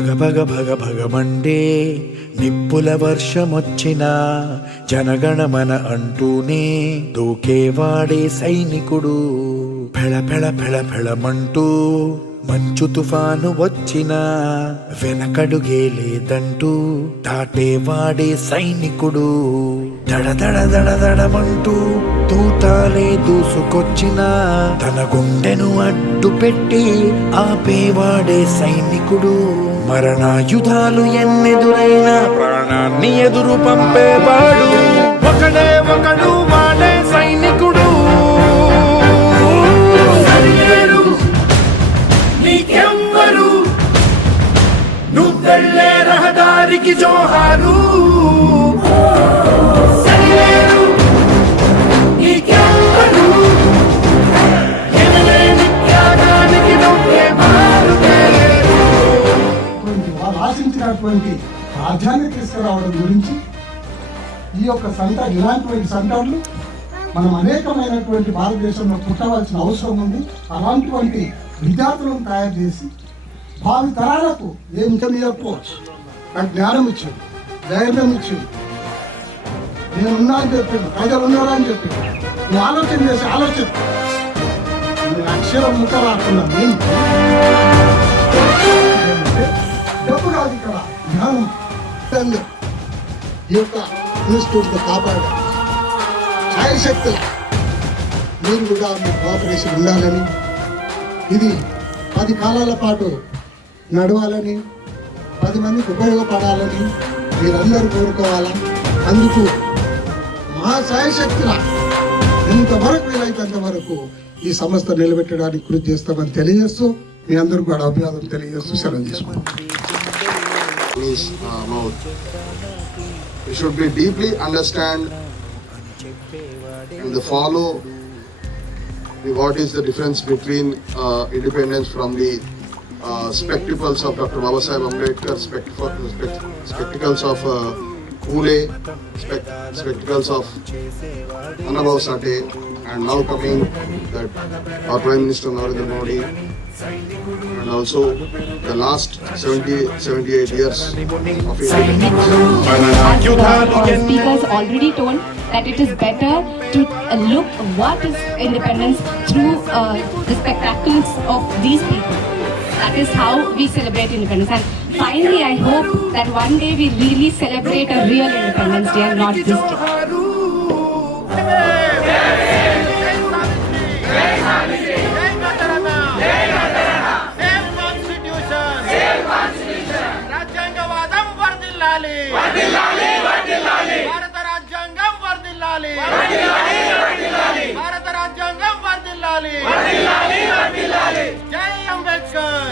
భగ భగ భగమండే నిప్పుల వర్షమొచ్చినా జనగణమన అంటూనే దూకేవాడే సైనికుడు. ఫెళ ఫెళ ఫెళ ఫెళమంటూ మంచు తుఫాను వచ్చినా వెనకడుగే లేదంటూ దాటేవాడే సైనికుడు. దడ దడ దడ దడమంటూ తూటాలే దూసుకొచ్చినా తన గుండెను అడ్డు పెట్టి ఆపేవాడే సైనికుడు. మరణాయుధాలు ఎన్నెదురైనా ప్రాణాన్ని ఎదురు పంపేవాడు ఒకడే ఒకడు, వాడే సైనికుడు. నీకెవ్వరు నువ్వెళ్ళే రహదారికి జోహారు. సరిలేరు నీకెవ్వరు ఎనలేని త్యాగానికి నువ్వే మారుతలేరు. వారు ఆశించినటువంటి రాజ్యాన్ని తీసుకురావడం గురించి ఈ యొక్క సెంటర్, ఇలాంటిటువంటి సెంటర్లు మనం అనేకమైనటువంటి భారతదేశంలో పుట్టవలసిన అవసరం ఉంది. అలాంటి విద్యార్థులను తయారు చేసి భావి తరాలకు ఏం తెలియకపోవచ్చు, నాకు జ్ఞానం ఇచ్చింది, ధైర్యం ఇచ్చింది, నేను ఉన్నా అని చెప్పింది, ప్రజలు ఉన్నారా అని చెప్పింది. నువ్వు ఆలోచన చేసి నేను అక్షరం ముక్క రాకుండా నేను డబ్బు కాదు ఇక్కడ జ్ఞానం. ఈ యొక్క ఇన్స్టిట్యూట్ కాపాడాలి. ఛాయశక్తుల మీరు కూడా మీ కోఆపరేషన్ ఉండాలని, ఇది 10 కాలాల పాటు నడవాలని, 10 మందికి ఉపయోగపడాలని మీరందరూ కోరుకోవాలా. అందుకు మా ఛాయశక్తుల ఎంతవరకు వీలైతే అంతవరకు ఈ సంస్థ నిలబెట్టడానికి కృషి చేస్తామని తెలియజేస్తూ మీ అందరూ కూడా అభివాదం తెలియజేస్తూ సెలవు తీసుకుంటాం. We should be deeply understand and follow what is the difference between independence from the spectacles of Dr. Babasaheb Ambedkar, spectacles of Phule, spectacles of Annabhav Sate, and now coming that our Prime Minister Narendra Modi, and also the last 78 years of independence. Our speakers already told that it is better to look what is independence through the spectacles of these people. That is how we celebrate independence. And finally, I hope that one day we really celebrate a real Independence Day and not this day. భారత రాజ్యాంగం వర్ధిల్లాలి. భారత రాజ్యాంగం వర్ధిల్లాలి. జై అంబేద్కర్.